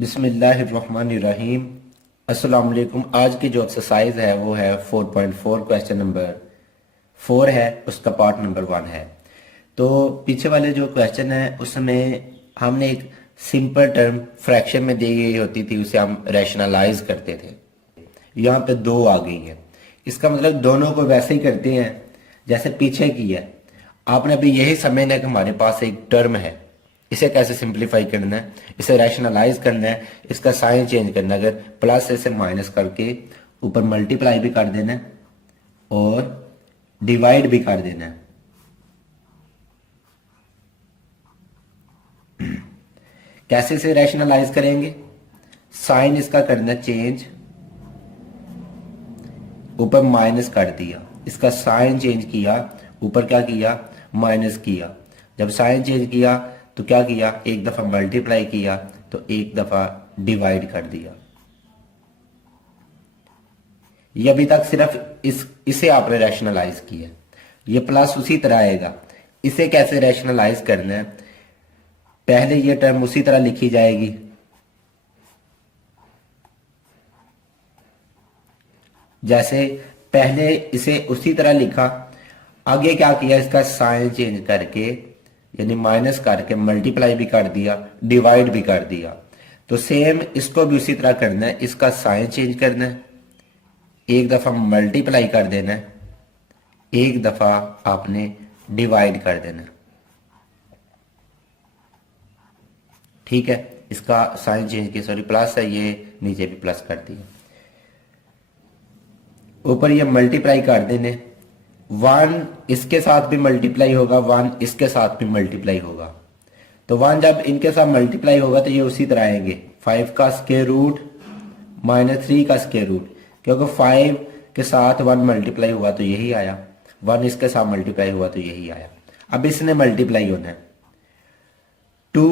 बिस्मिल्लाहिर्रहमानिर्रहीम। अस्सलाम वालेकुम। आज की जो एक्सरसाइज है वो है 4.4, क्वेश्चन नंबर 4 है, उसका पार्ट नंबर 1 है। तो पीछे वाले जो क्वेश्चन है उसमें हमने एक सिंपल टर्म फ्रैक्शन में दी गई होती थी, उसे हम रैशनलाइज करते थे। यहाँ पे दो आ गई है, इसका मतलब दोनों को वैसे ही करते हैं जैसे पीछे की है। आपने अभी यही समझना है कि हमारे पास एक टर्म है, इसे कैसे सिंप्लीफाई करना है, इसे रैशनलाइज करना है, इसका साइन चेंज करना है। अगर प्लस से इसे माइनस करके ऊपर मल्टीप्लाई भी कर देना है और डिवाइड भी कर देना है। कैसे इसे रैशनलाइज करेंगे? साइन इसका करना चेंज, ऊपर माइनस कर दिया, इसका साइन चेंज किया, ऊपर क्या किया, माइनस किया। जब साइन चेंज किया तो क्या किया, एक दफा मल्टीप्लाई किया तो एक दफा डिवाइड कर दिया। ये अभी तक सिर्फ इसे आपने रैशनलाइज किया। ये प्लस उसी तरह आएगा। इसे कैसे रैशनलाइज करना है? पहले ये टर्म उसी तरह लिखी जाएगी, जैसे पहले इसे उसी तरह लिखा। आगे क्या किया, इसका साइन चेंज करके यानी माइनस करके मल्टीप्लाई भी कर दिया, डिवाइड भी कर दिया। तो सेम इसको भी उसी तरह करना है, इसका साइन चेंज करना है, एक दफा मल्टीप्लाई कर देना है, एक दफा आपने डिवाइड कर देना। ठीक है, इसका साइन चेंज किया, सॉरी प्लस है, ये नीचे भी प्लस कर दिया, ऊपर ये मल्टीप्लाई कर देने। 1 इसके साथ भी मल्टीप्लाई होगा, 1 इसके साथ भी मल्टीप्लाई होगा। तो 1 जब इनके साथ मल्टीप्लाई होगा तो ये उसी तरह आएंगे, 5 का स्क्वायर रूट माइनस 3 का स्क्वायर रूट, क्योंकि 5 के साथ 1 मल्टीप्लाई हुआ तो यही आया, 1 इसके साथ मल्टीप्लाई हुआ तो यही आया। अब इसने मल्टीप्लाई होना है, 2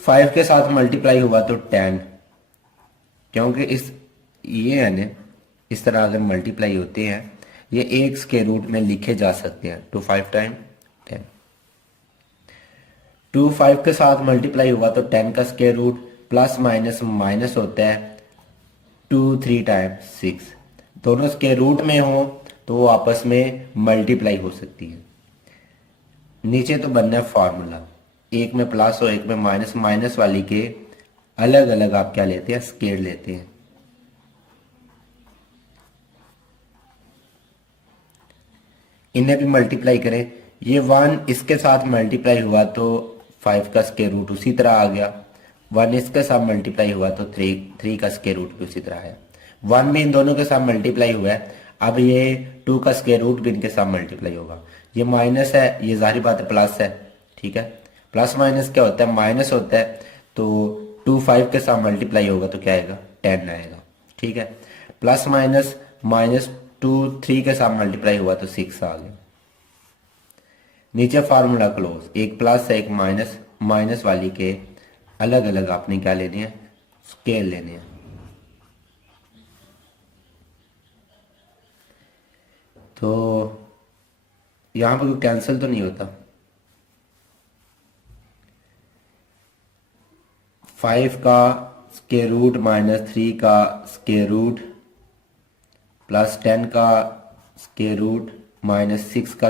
5 के साथ मल्टीप्लाई हुआ तो 10, क्योंकि ये है ना, इस तरह अगर मल्टीप्लाई होते हैं ये एक स्क्वायर रूट में लिखे जा सकते हैं। 2 5 टाइम 10, 2 5 के साथ मल्टीप्लाई हुआ तो 10 का square root, plus minus minus होता है, 2 3 टाइम 6। दोनों स्क्वायर रूट में हो तो वो आपस में मल्टीप्लाई हो सकती है। नीचे तो बनना है फार्मूला, एक में प्लस हो एक में माइनस, माइनस वाली के अलग अलग आप क्या लेते हैं, स्क्वायर लेते हैं। इन्हें भी मल्टीप्लाई करें, ये 1 इसके साथ मल्टीप्लाई हुआ तो 5 का स्क्वायर रूट उसी तरह आ गया, 1 इसके साथ मल्टीप्लाई हुआ तो 3 का स्क्वायर रूट भी उसी तरह है। 1 भी इन दोनों के साथ मल्टीप्लाई हुआ है, अब ये 2 का स्क्वायर रूट भी इनके साथ मल्टीप्लाई होगा। ये माइनस है, ये जाहिर बात है प्लस है, ठीक है। प्लस माइनस क्या होता है, माइनस होता है। तो 2 5 के साथ मल्टीप्लाई होगा तो क्या आएगा, 10 आएगा, ठीक है। प्लस माइनस माइनस 2 3 के साथ मल्टीप्लाई हुआ तो 6 आ गया। नीचे फार्मूला क्लोज, एक प्लस है एक माइनस, माइनस वाली के अलग अलग आपने क्या लेने हैं, स्केल लेने हैं। तो यहां पर कोई कैंसिल तो नहीं होता, 5 का स्क्वायर रूट माइनस 3 का स्क्वायर रूट प्लस 10 का स्क्वायर रूट माइनस 6 का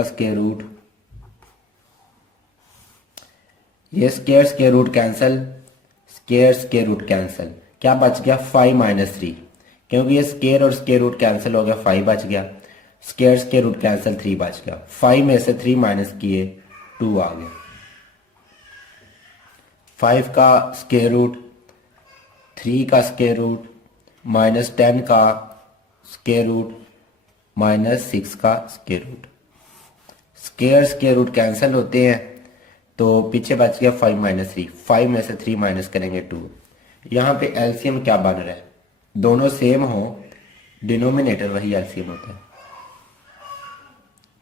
स्क्वायर रूट, ये square root cancel, square root cancel, क्या बच गया, 5 माइनस 3, क्योंकि ये स्क्वायर और स्क्वायर रूट कैंसिल हो गया, 5 बच गया, स्क्वायर रूट कैंसिल 3 बच गया, 5 में से 3 माइनस किए 2 आ गया। 5 का स्क्वायर रूट, 3 का स्क्वायर रूट माइनस 10 का स्क्वायर रूट माइनस 6 का square root, square root cancel होते हैं तो पीछे बच गया 5 माइनस 3, 5 में से 3 माइनस करेंगे 2। यहाँ पे एलसीएम क्या बन रहा है, दोनों सेम हो, डिनोमिनेटर वही एलसीएम होता है,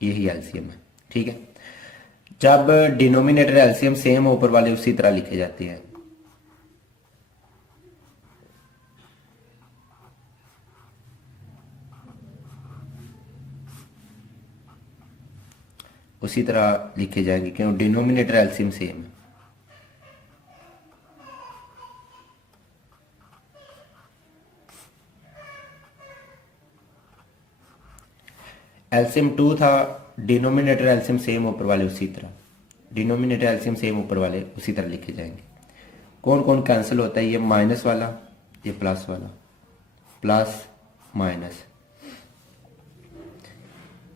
यही एलसीएम है, ठीक है। जब डिनोमिनेटर एलसीएम सेम हो, ऊपर वाले उसी तरह लिखे जाते हैं। उसी तरह लिखे जाएंगे क्यों, डिनोमिनेटर एलसीएम सेम है। एलसीएम 2 था, डिनोमिनेटर एलसीएम सेम ऊपर वाले उसी तरह, डिनोमिनेटर एलसीएम सेम ऊपर वाले उसी तरह लिखे जाएंगे। कौन कौन कैंसिल होता है? ये माइनस वाला, ये प्लस वाला, प्लस माइनस।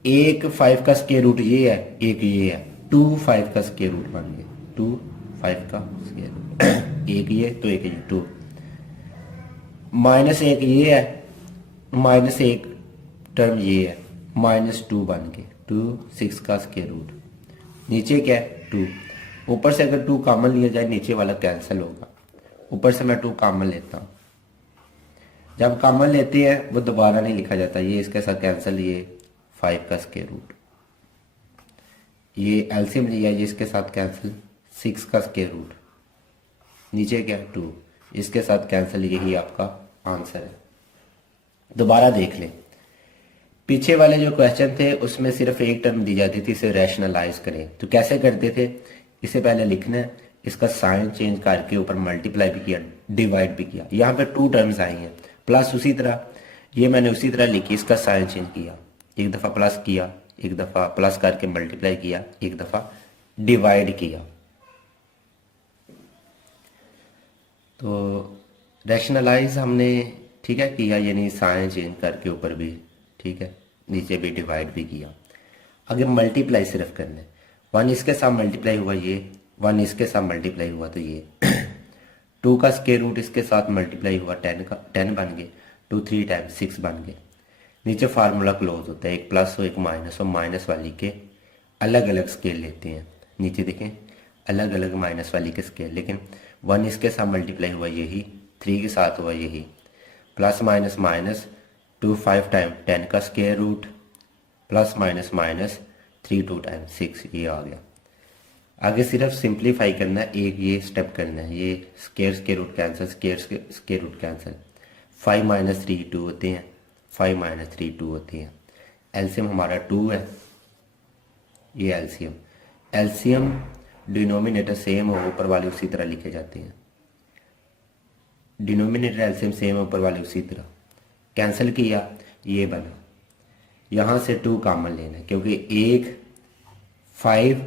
एक 5 का स्क्वायर रूट ये है, एक ये है, 2 5 का स्क्वायर रूट बन गया, 2 5 का स्क्वायर रूट एक ये तो एक ये 2, माइनस एक ये है, माइनस एक टर्म ये है, -2 बन के 2 6 का स्क्वायर रूट, नीचे क्या है 2, ऊपर से अगर 2 कॉमन लिया जाए नीचे वाला कैंसिल होगा, ऊपर से मैं 2 कॉमन लेता हूँ, जब कॉमन लेते हैं वो दोबारा नहीं लिखा जाता, ये इसके साथ कैंसिल, ये 5 का स्क्वायर रूट, ये एलसीएम लिया, ये इसके साथ कैंसिल 6 का स्क्वायर रूट, नीचे क्या 2, इसके साथ कैंसिल, यही आपका आंसर है। दोबारा देख लें, पीछे वाले जो क्वेश्चन थे उसमें सिर्फ एक टर्म दी जाती थी, इसे रैशनलाइज करें, तो कैसे करते थे? इसे पहले लिखना है, इसका साइन चेंज करके ऊपर मल्टीप्लाई भी किया, डिवाइड भी किया, यहाँ पे 2 टर्म्स आई हैं, प्लस उसी तरह ये मैंने उसी तरह लिखी, इसका साइन चेंज किया, एक दफ़ा प्लस किया, एक दफ़ा प्लस करके मल्टीप्लाई किया, एक दफ़ा डिवाइड किया। तो रैशनलाइज हमने ठीक है किया, यानी साइन चेंज करके ऊपर भी, ठीक है, नीचे भी डिवाइड भी किया। आगे मल्टीप्लाई सिर्फ करना है, 1 इसके साथ मल्टीप्लाई हुआ, ये 1 इसके साथ मल्टीप्लाई हुआ तो ये 2 का स्क्वायर रूट इसके साथ मल्टीप्लाई हुआ, 10 का 10 बन गए, 2 3 टाइम्स 6 बन गए। नीचे फार्मूला क्लोज होता है, एक प्लस हो एक माइनस हो, माइनस वाली के अलग अलग स्केल लेते हैं, नीचे देखें अलग अलग माइनस वाली के स्केल, लेकिन 1 इसके साथ मल्टीप्लाई हुआ यही, 3 के साथ हुआ यही, प्लस माइनस माइनस 2 5 टाइम 10 का square root, plus minus minus 3 2 time 6, ये आ गया। आगे सिर्फ सिंप्लीफाई करना है, एक ये स्टेप करना है, ये square root cancel, square root cancel, 5 - 3 2 होते हैं, 5 - 3 2 होते हैं, एलसीएम हमारा 2 है, ये एलसीएम, एलसीएम डिनोमिनेटर सेम हो ऊपर वाले उसी तरह लिखे जाते हैं, डिनोमिनेटर एलसीएम सेम ऊपर वाले उसी तरह, कैंसिल किया ये बना, यहाँ से 2 कॉमन लेना है, क्योंकि एक 5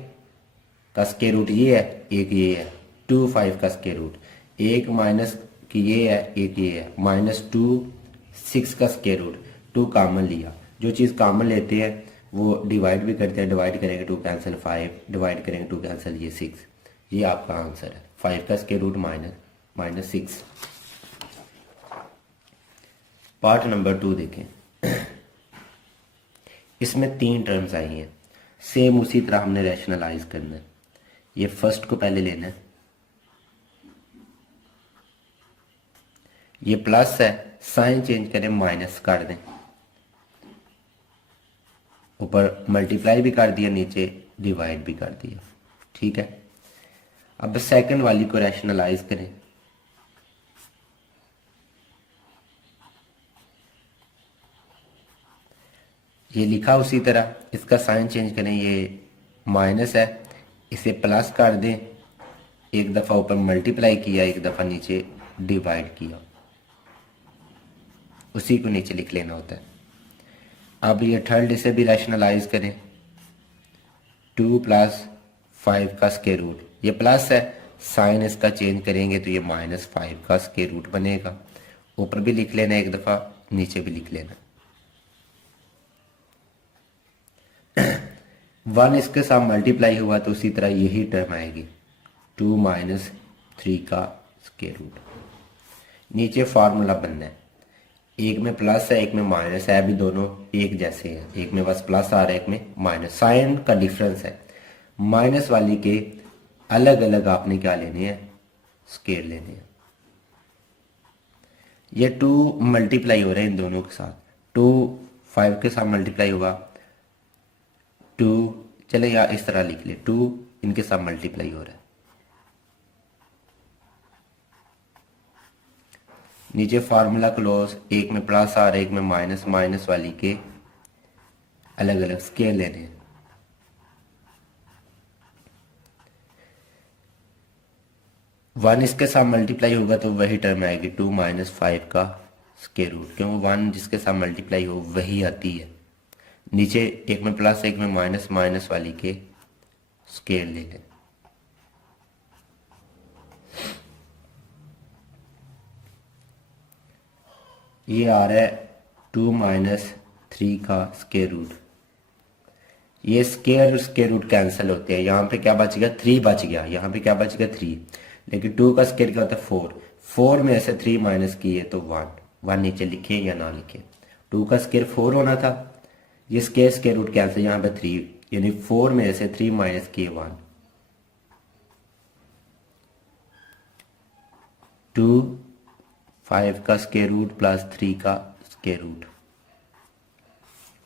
का स्क्वायर रूट ये है, एक ये है, 2 5 का स्क्वायर रूट, एक माइनस की ये है, एक ये है, -2 6 का स्क्वायर रूट, 2 कॉमन लिया, जो चीज़ कॉमन लेते हैं वो डिवाइड भी करते हैं, डिवाइड करेंगे 2 कैंसिल 5, डिवाइड करेंगे 2 कैंसिल ये 6, ये आपका आंसर है, 5 का स्क्वायर रूट -6। पार्ट नंबर 2 देखें, इसमें 3 टर्म्स आई हैं, सेम उसी तरह हमने रैशनलाइज करना है, ये फर्स्ट को पहले लेना है, ये प्लस है, साइन चेंज करें माइनस कर दें, ऊपर मल्टीप्लाई भी कर दिया, नीचे डिवाइड भी कर दिया, ठीक है। अब सेकंड वाली को रैशनलाइज करें, ये लिखा उसी तरह, इसका साइन चेंज करें, ये माइनस है, इसे प्लस कर दें, एक दफ़ा ऊपर मल्टीप्लाई किया, एक दफ़ा नीचे डिवाइड किया, उसी को नीचे लिख लेना होता है। अब ये थर्ड, इसे भी रैशनलाइज करें, 2 + 5 का स्क्वायर रूट, ये प्लस है, साइन इसका चेंज करेंगे तो ये -5 का स्क्वायर रूट बनेगा, ऊपर भी लिख लेना एक दफ़ा, नीचे भी लिख लेना। 1 इसके साथ मल्टीप्लाई हुआ तो उसी तरह यही टर्म आएगी, 2 - 3 का स्क्वायर रूट, नीचे फार्मूला बनना है, एक में प्लस है एक में माइनस है, अभी दोनों एक जैसे हैं, एक में बस प्लस आ रहा है एक में माइनस, साइन का डिफरेंस है, माइनस वाली के अलग अलग आपने क्या लेने हैं, स्क्वायर लेने हैं। ये 2 मल्टीप्लाई हो रहे हैं इन दोनों के साथ, 2 5 के साथ मल्टीप्लाई हुआ, 2 चले या इस तरह लिख ले, 2 इनके साथ मल्टीप्लाई हो रहा है, नीचे फार्मूला क्लोज, एक में प्लस आ रहा है एक में माइनस, माइनस वाली के अलग अलग स्केल लेने हैं। 1 इसके साथ मल्टीप्लाई होगा तो वही टर्म आएगी, 2 - 5 का स्क्वायर रूट, क्योंकि 1 जिसके साथ मल्टीप्लाई हो वही आती है, नीचे एक में प्लस एक में माइनस, माइनस वाली के स्केयर ले लें। ये आ रहा है 2 माइनस 3 का स्केयर रूट। ये स्केयर और स्केयर रूट कैंसिल होते हैं। यहाँ पे क्या बच गया, 3 बच गया। यहाँ पे क्या बच गया, 3। लेकिन 2 का स्केयर क्या होता है, 4। 4 में से 3 माइनस किए तो 1 नीचे लिखे या ना लिखे। 2 का स्केयर 4 होना था। ये स्केयर स्केयर रूट कैंसिल, यहाँ पे 3, यानी 4 में से 3 माइनस किए 1। 2 5 का स्केयर रूट प्लस 3 का स्केयर रूट।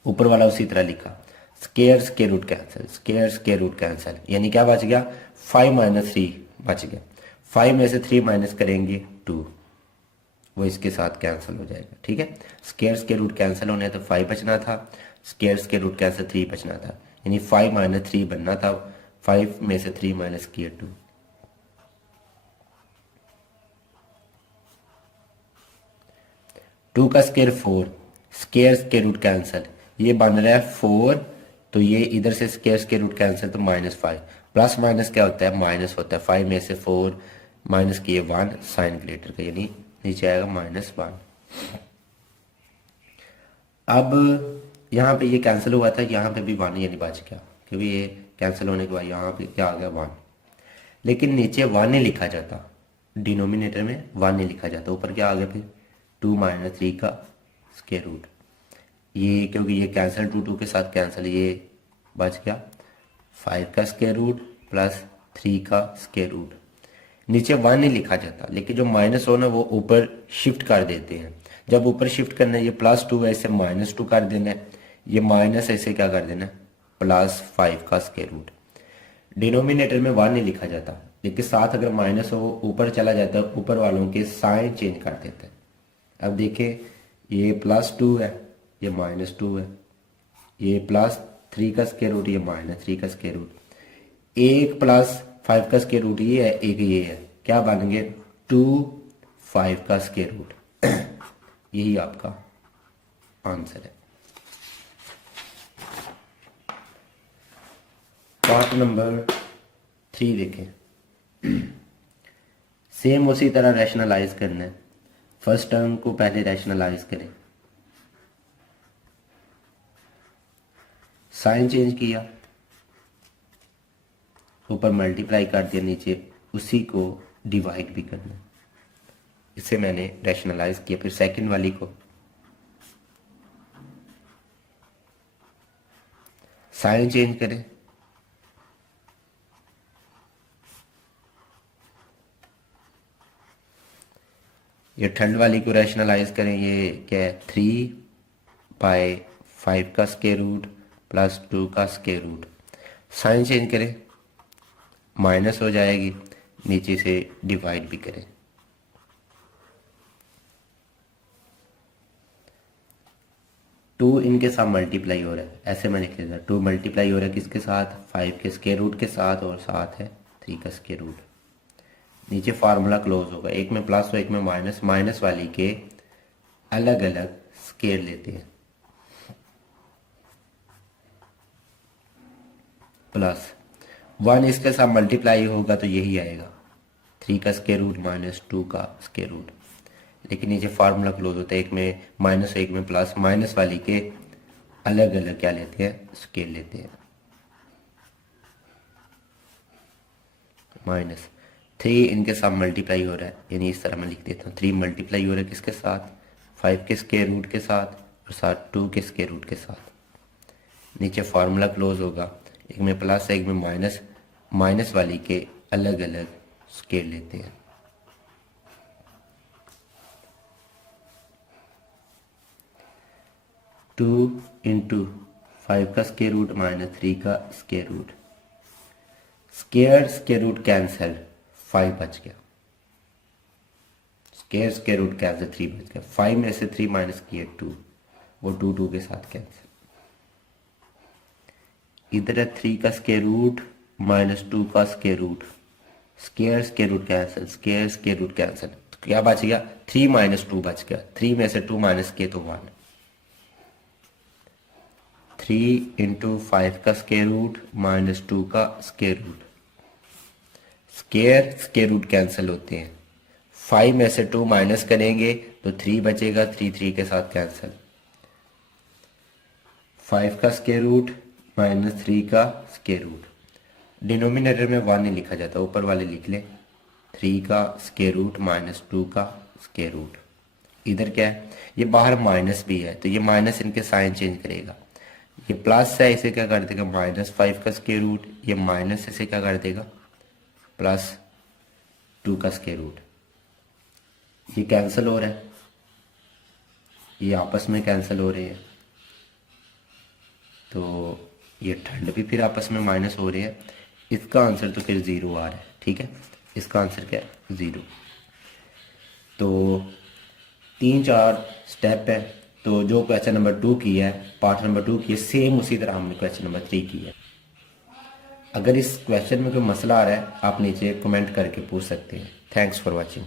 ऊपर वाला उसी तरह लिखा, square square root cancel, square square root cancel, यानी क्या बच गया, 5 माइनस 3 बच गया। 5 में से 3 माइनस करेंगे 2, वो इसके साथ कैंसिल हो जाएगा। ठीक है, स्केयर स्केयर रूट कैंसिल होने तो 5 बचना था, स्केयर स्केयर रूट कैंसिल 3 बचना था, यानी 5 माइनस 3 बनना था। 5 में से 3 माइनस किए 2। टू का square 4, square square root cancel, ये बन रहा है 4, तो ये इधर से स्केयर स्केयर रूट कैंसिल तो -5। प्लस माइनस क्या होता है, माइनस होता है। 5 में से 4 माइनस किए 1 साइन ग्रेटर का, यानी नीचे आएगा -1। अब यहाँ पे ये कैंसिल हुआ था, यहाँ पे भी 1 यानी बच गया, क्योंकि ये कैंसिल होने के बाद यहाँ पे क्या आ गया 1। लेकिन नीचे 1 नहीं लिखा जाता, डिनोमिनेटर में 1 नहीं लिखा जाता। ऊपर क्या आ गया फिर, 2 माइनस 3 का स्केयर रूट। ये क्योंकि ये कैंसिल 2 के साथ कैंसिल, ये बच गया 5 का स्केयर रूट प्लस 3 का स्केयर रूट। नीचे 1 नहीं लिखा जाता, लेकिन जो माइनस हो ना वो ऊपर शिफ्ट कर देते हैं। जब ऊपर शिफ्ट करना है, ये +2 है, इसे -2 कर देना है, ये माइनस ऐसे क्या कर देना है, +5 का स्केयर रूट। डिनोमिनेटर में 1 नहीं लिखा जाता, लेकिन साथ अगर माइनस हो वो ऊपर चला जाता है, ऊपर वालों के साइन चेंज कर देता है। अब देखें, ये +2 है, ये -2 है, ये +3 का स्केयर रूट, ये -3 का स्केयर रूट। एक +5 का स्केयर रूट ये है, एक ये है, क्या बन गए 2 5 का स्केयर रूट। यही आपका आंसर है। पार्ट नंबर 3 देखें। सेम उसी तरह रैशनलाइज करना है। फर्स्ट टर्म को पहले रैशनलाइज करें, साइन चेंज किया, ऊपर मल्टीप्लाई कर दिया, नीचे उसी को डिवाइड भी करना। इसे मैंने रैशनलाइज किया। फिर सेकंड वाली को साइन चेंज करें, ये थर्ड वाली को रैशनलाइज करें। ये क्या है, 3/5 का स्केयर रूट प्लस 2 का स्केयर रूट। साइन चेंज करें, माइनस हो जाएगी, नीचे से डिवाइड भी करें। टू इनके साथ मल्टीप्लाई हो रहा है, ऐसे मैं लिख लेता। 2 मल्टीप्लाई हो रहा है किसके साथ, 5 के स्केयर रूट के साथ, और साथ है 3 का स्केयर रूट। नीचे फार्मूला क्लोज होगा, एक में प्लस और एक में माइनस, माइनस वाली के अलग अलग स्केयर लेते हैं। +1 इसके साथ मल्टीप्लाई होगा तो यही आएगा, 3 का स्केयर रूट -2 का स्केयर रूट। लेकिन नीचे फार्मूला क्लोज होता है, एक में माइनस एक में प्लस, माइनस वाली के अलग अलग क्या लेते हैं, स्केयर लेते हैं। -3 इनके साथ मल्टीप्लाई हो रहा है, यानी इस तरह मैं लिख देता हूँ। 3 मल्टीप्लाई हो रहा है किसके साथ, 5 के स्केयर रूट के साथ, और साथ 2 के स्केयर रूट के साथ। नीचे फार्मूला क्लोज होगा, एक में प्लस एक में माइनस, माइनस वाली के अलग अलग स्केयर लेते हैं। टू इंटू 5 का स्केयर रूट -3 का square root. Square square root cancel, 5 बच गया। स्केयर स्केयर रूट कैंसिल, 3 बच गया। 5 में से 3 माइनस किए 2, वो 2 के साथ कैंसिल। इधर है 3 का स्केयर रूट -2 का square root. Square square root cancel, square square root cancel, तो क्या बच गया, 3 - 2 बच गया। 3 में से 2 माइनस किए तो 1। 3 × 5 का स्क्वायर रूट माइनस 2 का square root. Square root cancel होते हैं। 5 में से 2 माइनस करेंगे तो 3 बचेगा, 3 के साथ कैंसिल। 5 का स्क्वायर रूट माइनस 3 का स्क्वायर रूट। डिनोमिनेटर में 1 नहीं लिखा जाता, ऊपर वाले लिख लें। 3 का स्क्वायर रूट माइनस 2 का स्क्वायर रूट। इधर क्या है, ये बाहर माइनस भी है तो ये माइनस इनके साइन चेंज करेगा। ये प्लस है, इसे क्या कर देगा -5 का स्क्वायर रूट। ये माइनस इसे क्या कर देगा +2 का स्क्वायर रूट। ये कैंसिल हो रहा है, ये आपस में कैंसिल हो रहे हैं तो ये ठंड भी फिर आपस में माइनस हो रहे हैं। इसका आंसर तो फिर 0 आ रहा है। ठीक है, इसका आंसर क्या है 0। तो 3-4 स्टेप है। तो जो क्वेश्चन नंबर 2 की है, पार्ट नंबर 2 की है, सेम उसी तरह हमने क्वेश्चन नंबर 3 की है। अगर इस क्वेश्चन में कोई मसला आ रहा है आप नीचे कमेंट करके पूछ सकते हैं। Thanks for watching.